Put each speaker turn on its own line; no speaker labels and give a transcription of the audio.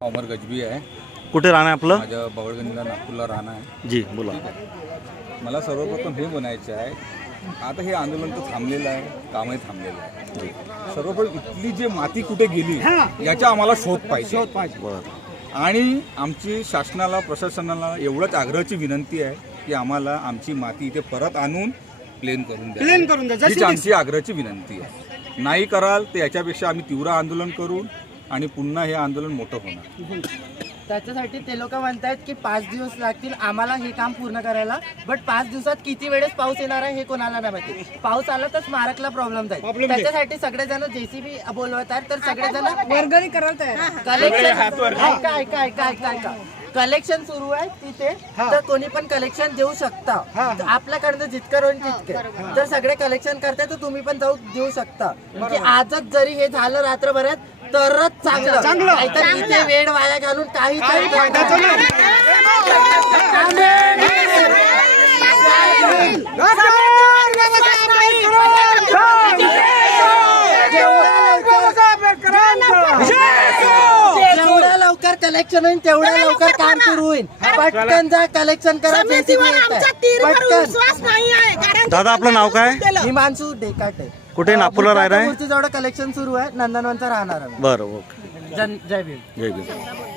अमर गजबी आहे.
कुठे राहणं आहे आपलं?
माझ्या बवळगंजला नागपूरला राहणं आहे.
जी बोला.
मला सर्वप्रथम हे म्हणायचं आहे आता हे आंदोलन तर थांबलेलं आहे कामही थांबलेलं आहे. सर्वप्रथम इथली जी माती कुठे गेली याचा आम्हाला शोध पाहिजे.
बरं.
आणि आमची शासनाला प्रशासनाला एवढंच आग्रहाची विनंती आहे की आम्हाला आमची माती इथे परत आणून प्लेन करून द्या.
प्लेन करून द्या.
आमची आग्रहाची विनंती आहे. नाही कराल तर याच्यापेक्षा आम्ही तीव्र आंदोलन करू. आणि पुन्हा हे आंदोलन मोठं होणार.
त्याच्यासाठी ते लोक म्हणतायत की पाच दिवस लागतील आम्हाला हे काम पूर्ण करायला बट पाच दिवसात किती वेळेस पाऊस येणार आहे हे कोणाला नाही माहिती. पाऊस आला तर स्मारकला प्रॉब्लेम जाईल. त्याच्यासाठी सगळेजण जेसीबी बोलवत आहेत तर सगळेजण
वर्गणी करायला तयार
कलेक्शन ऐका ऐका ऐका ऐका ऐका कलेक्शन सुरू आहे तिथे तर कोणी पण कलेक्शन देऊ शकता. तर आपल्याकडनं जितकं होईल तितके. जर सगळे कलेक्शन करताय तर तुम्ही पण जाऊ देऊ शकता. म्हणजे आजच जरी हे झालं रात्रभरात तरच चांगलं.
चांगलं.
नाहीतर इथे वेळ वाया घालून काही
काही फायद्याचं नाही.
जेवढ्या लवकर कलेक्शन होईल तेवढ्या लवकर काम सुरू होईल पटकन जा कलेक्शन करा
समितीवर आमचा तीरभर.
पटकन.
विश्वास नाही आहे कारण
दादा आपलं नाव काय?
हिमांशू डेकाटे.
कुठे नागपूरला राहिला आहे
कलेक्शन सुरू आहे. नंदनवनचं राहणार आहे.
बरं ओके.
जन जय भीम.
जय भीम.